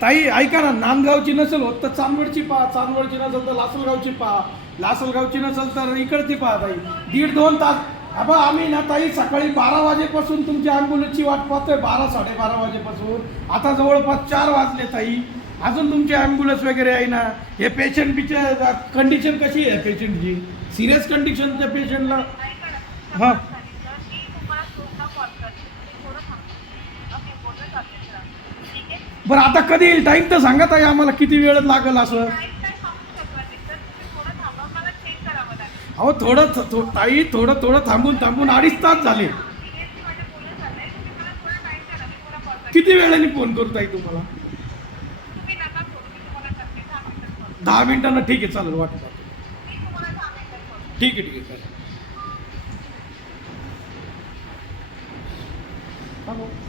ताई ऐका ना नांदगावची नसेल होत तर चांदवडची पहा चांदवडची नसेल तर लासलगावची पहा. लासलगावची नसेल तर इकडची पहा ताई. दीड दोन तास. अबा आम्ही ना ताई सकाळी बारा वाजेपासून तुमच्या ॲम्ब्युलन्सची वाट पाहतोय. बारा साडेबारा वाजेपासून. आता जवळपास चार वाजले ताई. अजून तुमची ॲम्ब्युलन्स वगैरे आहे ना? हे पेशंट बिचे कंडिशन कशी आहे पेशंटची सिरियस कंडिशनच्या पेशंटला हां. बरं आता कधी येईल? टाईम तर सांगा ताई आम्हाला किती वेळ लागेल असं? अहो थोडं थो- ताई थोडं थोडं थांबून थांबून अडीच तास झाले. किती वेळाने फोन करू ताई तुम्हाला? दहा मिनिटांना ठीक आहे चालेल वाटत ठीक आहे ठीक आहे चालेल. हॅलो.